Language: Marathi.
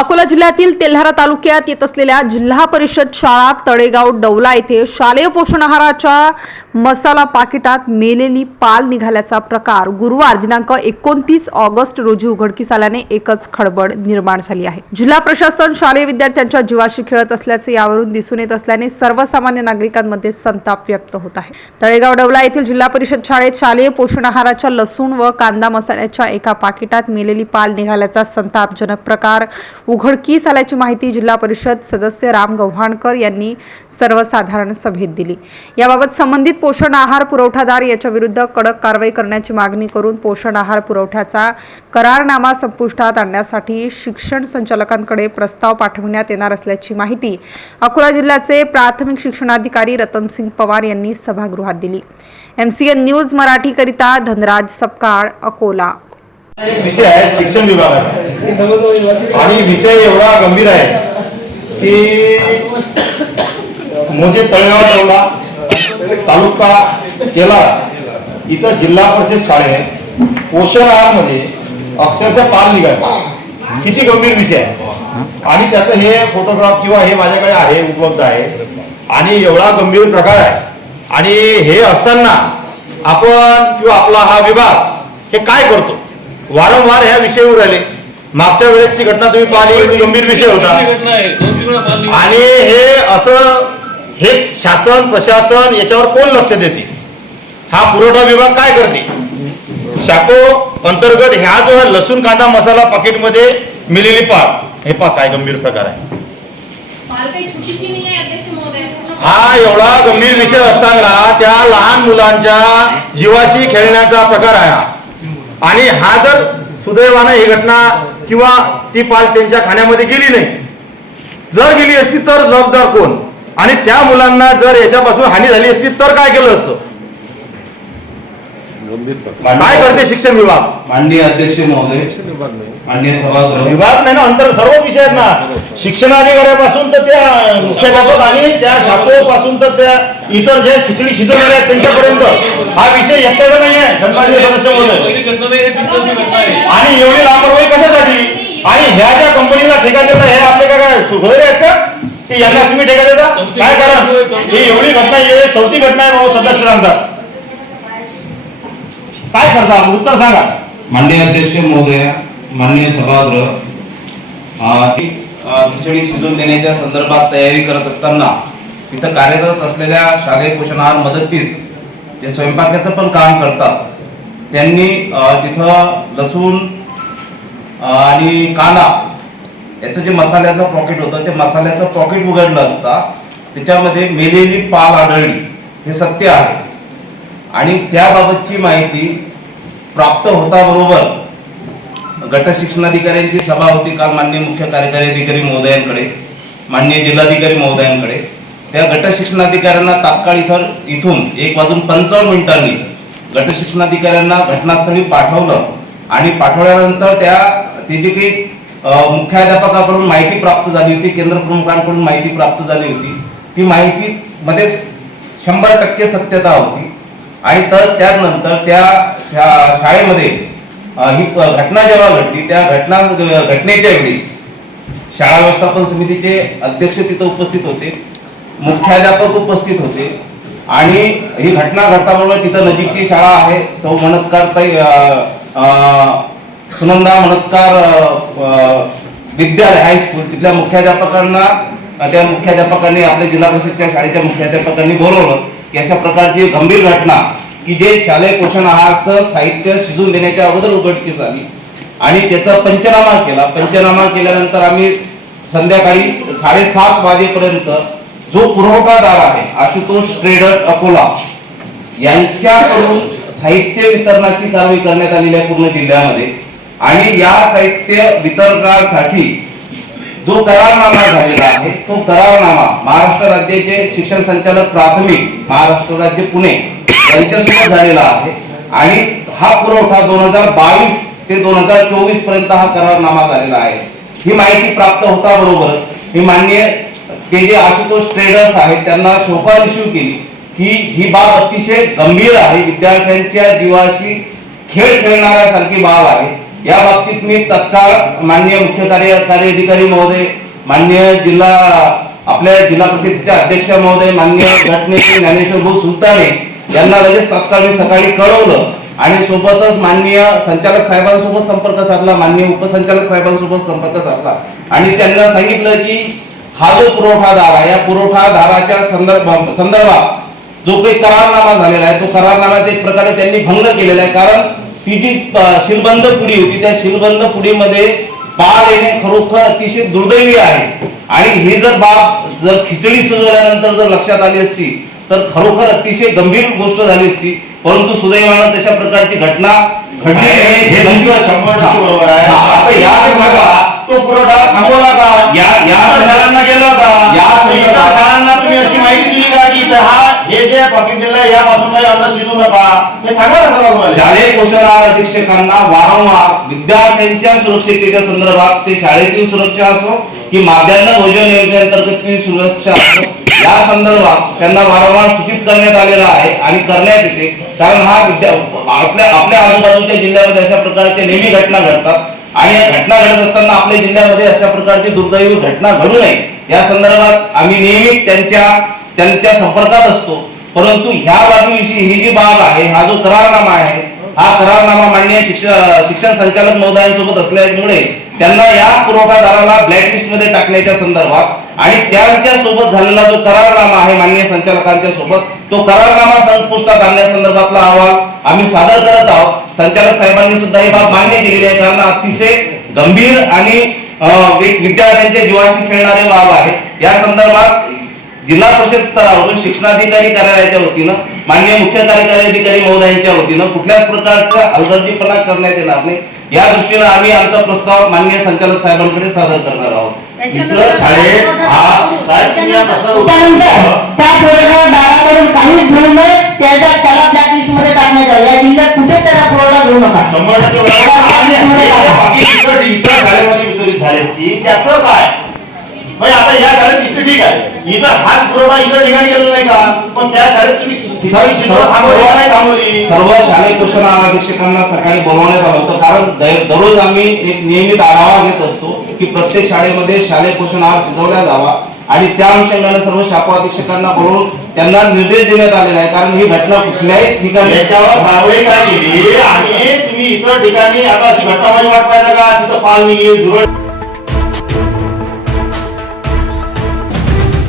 अकोला जिल्ह्यातील तेल्हारा तालुक्यात येत असलेल्या जिल्हा परिषद शाळा तळेगाव डौला येथे शालेय पोषण आहाराच्या मसाला पाकिटात मेलेली पाल निघाल्याचा प्रकार गुरुवार दिनांक एकोणतीस ऑगस्ट रोजी उघडकीस आल्याने एकच खळबळ निर्माण झाली आहे. जिल्हा प्रशासन शालेय विद्यार्थ्यांच्या जीवाशी खेळत असल्याचे यावरून दिसून येत असल्याने सर्वसामान्य नागरिकांमध्ये संताप व्यक्त होत आहे. तळेगाव डवला येथील जिल्हा परिषद शाळेत शालेय पोषण आहाराच्या लसूण व कांदा मसाल्याच्या एका पाकिटात मेलेली पाल निघाल्याचा संतापजनक प्रकार उघडकीस आल्याची माहिती जिल्हा परिषद सदस्य राम गव्हाणकर यांनी सर्वसाधारण सभेत दिली. याबाबत संबंधित पोषण आहार पुरवठादार याच्या विरुद्ध कडक कारवाई करण्याची मागणी करून पोषण आहार पुरवठ्याचा करारनामा संपुष्टात आणण्यासाठी शिक्षण संचालकांकडे प्रस्ताव पाठविण्यात येणार असल्याची माहिती अकोला जिल्ह्याचे प्राथमिक शिक्षणाधिकारी रतनसिंग पवार यांनी सभागृहात दिली. एमसीएन न्यूज मराठीकरिता धनराज सपकाळ अकोला. विषय आहे शिक्षण विभागाचा आणि विषय एवढा गंभीर आहे की मोजे तळेगाव टोला तालुका केला इथं जिल्हा परिषद शाळेत पोषण आहारमध्ये अक्षरशः पाल निघाला. किती गंभीर विषय आहे. आणि त्याचं हे फोटोग्राफ किंवा हे माझ्याकडे आहे उपलब्ध आहे. आणि एवढा गंभीर प्रकार आहे. आणि हे असताना आपण किंवा आपला हा विभाग हे काय करतो? वारंवार ह्या विषयावर राहिले. मागच्या वेळेसची घटना तुम्ही पाहिली गंभीर विषय होता. आणि हे असं हे शासन प्रशासन याच्यावर कोण लक्ष देते? हा पुरवठा विभाग काय करते? शाको अंतर्गत ह्या जो लसूण कांदा मसाला पाकिटमध्ये मिलेली पाक हे पाक काय गंभीर प्रकार आहे? हा एवढा गंभीर विषय असताना त्या लहान मुलांच्या जीवाशी खेळण्याचा प्रकार आहे हा. आणि हा जर सुदैवानं ही घटना किंवा ती पाल त्यांच्या खाण्यामध्ये गेली नाही जर गेली असती तर जबाबदार कोण? आणि त्या मुलांना जर याच्यापासून हानी झाली असती तर काय केलं असतं? काय करते शिक्षण विभाग? माननीय अध्यक्ष महोदय माननीय सभागृह. विभाग नाही ना अंतर सर्व विषय आहेत ना. शिक्षणाधिकाऱ्यापासून तर त्या मुख्याध्यापक आणि त्या शाखेपासून तर त्या इतर जे खिचडी शिजवणारे आहेत त्यांच्यापर्यंत. हा विषय एकट्याचा नाही आहे सदस्य महोदय आणि एवढी लापरवाही कशासाठी? आणि ह्या ज्या कंपनीला ठेका देता हे आपले काय काय सुखोदरे आहेत का? की यांना तुम्ही ठेका देता? काय कारण? ही एवढी घटना. ही चौथी घटना आहे भाऊ सदस्य सांगतात. काय करता? उत्तर सांगा. माननीय अध्यक्ष महोदय माननीय सभागृह खिचडी शिजवून देण्याच्या संदर्भात तयारी करत असताना तिथं कार्यरत असलेल्या शालेय पोषण आहार मदतनीस जे स्वयंपाकाचं पण काम करतात त्यांनी तिथं लसूण आणि कांदा याचं जे मसाल्याचं पॉकेट होतं ते मसाल्याचं पॉकेट उघडलं असता त्याच्यामध्ये मेलेली पाल आढळली. हे सत्य आहे. आणि त्याबाबतची माहिती प्राप्त होता बरोबर गट शिक्षणाधिकाऱ्यांची सभा होती काल मान्य मुख्य कार्यकारी अधिकारी महोदयांकडे मान्य जिल्हाधिकारी महोदयांकडे. त्या गट शिक्षणाधिकाऱ्यांना तात्काळ इथं इथून एक वाजून पंचावन्न मिनिटांनी गट शिक्षणाधिकाऱ्यांना घटनास्थळी पाठवलं. आणि पाठवल्यानंतर त्या ते जे काही मुख्याध्यापकाकडून माहिती प्राप्त झाली होती केंद्र प्रमुखांकडून माहिती प्राप्त झाली होती. ती माहिती मध्ये शंभर टक्के सत्यता होती. आणि तर त्यानंतर त्या शा- शाळेमध्ये ही घटना जेव्हा घडली त्या घटना घटनेच्या वेळी शाळा व्यवस्थापन समितीचे अध्यक्ष तिथं उपस्थित होते मुख्याध्यापक उपस्थित होते. आणि ही घटना घडताबरोबर तिथं नजीकची शाळा आहे सौ मनतकार ताई सुनंदा मनतकार अं, विद्यालय हायस्कूल तिथल्या मुख्याध्यापकांना त्या मुख्याध्यापकांनी आपल्या जिल्हा परिषदच्या शाळेच्या मुख्याध्यापकांनी बोलवलं की अशा प्रकारची गंभीर घटना की जे शालेय पोषण आहाराचं साहित्य शिजून देण्याच्या अगोदर उघडकीस आली. आणि त्याचा पंचनामा केला. पंचनामा केल्यानंतर आम्ही संध्याकाळी साडेसात वाजेपर्यंत जो पुरवठादार आहे आशुतोष ट्रेडर्स अकोला यांच्याकडून साहित्य वितरणाची कारवाई करण्यात आलेली आहे पूर्ण जिल्ह्यामध्ये. आणि या साहित्य वितरणासाठी जो करारनामा झालेला आहे तो करारनामा महाराष्ट्र राज्याचे शिक्षण संचालक प्राथमिक महाराष्ट्र राज्य पुणे यांच्यासोबत झालेला आहे. आणि हा पुरवठा दोन हजार बावीस ते दोन हजार चोवीसपर्यंत हा करारनामा झालेला आहे. ही माहिती प्राप्त होता बरोबर. ही मान्य ते जे आशुतोष ट्रेडर्स आहेत त्यांना शोकाल इश्यू केली की ही बाब अतिशय गंभीर आहे. विद्यार्थ्यांच्या जीवाशी खेळ खेळणाऱ्यासारखी बाब आहे. या बाबतीत मी तत्काळ माननीय मुख्य कार्यकारी अधिकारी महोदय माननीय जिल्हा आपल्या जिल्हा परिषदेचे अध्यक्ष महोदय मान्य गटनेते ज्ञानेश्वर भाऊ सुलताने यांना लगेच तत्काळ मी सकाळी कळवलं. आणि सोबतच माननीय संचालक साहेबांसोबत संपर्क साधला माननीय उपसंचालक साहेबांसोबत संपर्क साधला. आणि त्यांना सांगितलं की हा जो पुरवठादार आहे या पुरवठादाराच्या संदर्भ संदर्भात जो काही करारनामा झालेला आहे तो करारनाम्याचा एक प्रकारे त्यांनी भंग केलेला आहे. कारण ती जी शिलबंद पुडी होती त्या शिलबंद पुडीमध्ये पाळ येणे खरोखर अतिशय दुर्दैवी आहे. आणि ही जर बाब जर खिचडी शिजवल्यानंतर जर लक्षात आली असती तर खरोखर अतिशय गंभीर गोष्ट झाली असती. परंतु सुदैवानं तशा प्रकारची घटना घडली. हे हा, या या- शाळांना गेला का या शाळांना तुम्ही अशी माहिती दिली का की हा हे जे पॉकेटला यापासून काही अन्न शिजू नका. हे सांगा ना शालेय पोषण अधीक्षकांना वारंवार विद्यार्थ्यांच्या सुरक्षिततेच्या संदर्भात ते शाळेतील सुरक्षा असो की माध्यान्ह भोजन योजनेअंतर्गत सुरक्षा असो या संदर्भात त्यांना वारंवार सूचित करण्यात आलेलं आहे आणि करण्यात येते. कारण हा विद्या आपल्या आपल्या आजूबाजूच्या जिल्ह्यामध्ये अशा प्रकारच्या नेहमी घटना घडतात आणि या घटना घडत असताना आपल्या जिल्ह्यामध्ये अशा प्रकारची दुर्दैवी घटना घडू नये. या संदर्भात आम्ही नेहमी त्यांच्या त्यांच्या संपर्कात असतो. परंतु ह्या बाबीविषयी ही जी बाब आहे हा जो करारनामा आहे हा करारनामा माननीय शिक्षण शिक्षण संचालक महोदयांसोबत असल्यामुळे त्यांना या पुरवठादाराला ब्लॅकलिस्टमध्ये टाकण्याच्या संदर्भात आणि त्यांच्यासोबत झालेला जो करारनामा आहे माननीय संचालकांच्या सोबत तो करारनामा संपुष्टात आणण्यासंदर्भातला अहवाल आम्ही सादर करत आहोत. संचालक साहेबांनी सुद्धा ही बाब मान्य केलेली आहे कारण अतिशय गंभीर आणि विद्यार्थ्यांच्या जीवाशी खेळणारे बाब आहे. या संदर्भात जिल्हा परिषद स्तरावरून शिक्षणाधिकारी कार्यालयाच्या वतीनं माननीय मुख्य कार्यकारी अधिकारी महोदयांच्या वतीनं कुठल्याच प्रकारचा हलगर्जीपणा करण्यात येणार नाही. या दृष्टीनं आम्ही आमचा प्रस्ताव माननीय संचालक साहेबांकडे सादर करणार आहोत. हा हे त्याचं काय? म्हणजे आता या शाळेत दिसते ठीक आहे. इतर हाच पुरवठा इतर ठिकाणी गेलेला नाही का? पण त्या शाळेत तुम्ही खिचडी शिजवून थांबवली का नाही थांबवली? सर्व शालेय पोषण आहार अधीक्षकांना सकाळी बोलवण्यात आलं होतं. कारण द- दररोज आम्ही एक नियमित आढावा घेत असतो की प्रत्येक शाळेमध्ये शालेय पोषण आहार शिजवला जावा आणि त्या अनुषंगाने सर्व शाखा अधीक्षकांना बोलवून त्यांना निर्देश देण्यात आलेला आहे. कारण ही घटना कुठल्याही ठिकाणी याच्यावर कारवाई काय केली? आणि तुम्ही इतर ठिकाणी आता अशी घटना वाट पाहिजे का? तिथं पाल निघेल झुरळ